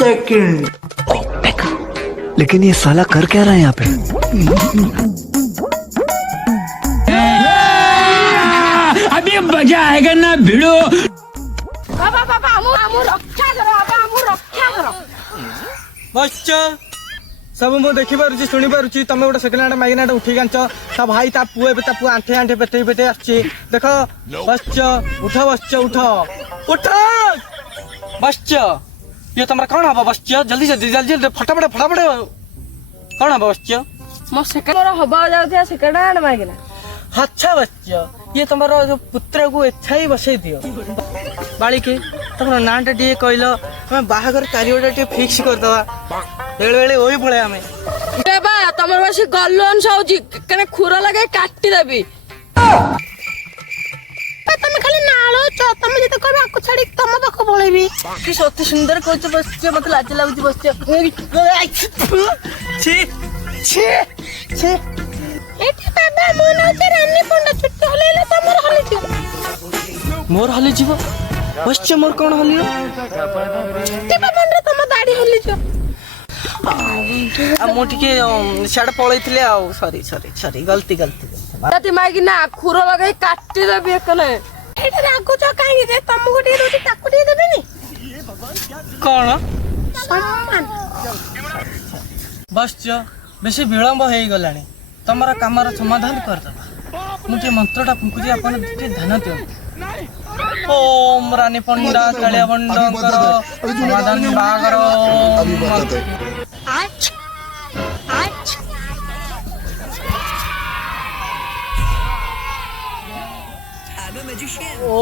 Second. लेकिन ये साला कर क्या रहा है यहाँ पे? अभी मजा आएगा ना भिड़ो। बाबा बाबा हमू रक्षा करो बाबा हमू रक्षा करो। बच्चा सब मु देखि पारुची सुनी पारुची तमे गोटे सेकेंड हैंड माइक हैंड उठी गांच ता भाई ता पुए ता पुआ आंठे आंठे पेटे पेटे आछि देखो बच्चा उठो उठो बच्चा ये तमरा कौन हबा बच्चा जल्दी जल्दी फटाफट कौन हबा बच्चा मो सेकेंड मोर हबा जाउथिया सेकेंड हैंड माइक ना। अच्छा बच्चा ये तुम्हारा जो पुत्र को इच्छा ही बसई दियो बालिके तुम नाटा टे कहल तुम बाहागर चारिटा टे फिक्स करदवा बेले बेले ओही पळे हमें बा तमर बसी गल्लोन साउजी कने खुरा लगे काटी देबी। तमे खाली नाळो छ तमे जते कहबा को छाडी तम पाखो बोलेबी कि अति सुंदर कहछ बच्चा मत लाज लागुची बच्चा छी छी छी एठी बाबा मो नाचे रानी पंडा छुट्टी हलेला तमर हली छ मोर हली जीव बच्चा मोर कोन हलियो टिपा पंडा तम दाढ़ी हली छ आ मो टिके साडे पळैथिले आ सॉरी गलती राती मागी ना खुरो लगे काटी देबी एकले एठी रागु छ काई जे तम गोटी रोटी ताकुटी देबेनी कोन सम्मान बच्चा बेसी विलंब हो गलानी तमरा कामर समाधान करदबा मुझे मंत्रटा फुंकुजी अपन ध्यान दियो ओम रानी पंडा कालिया बंडकर समाधान बागर आज आज ओ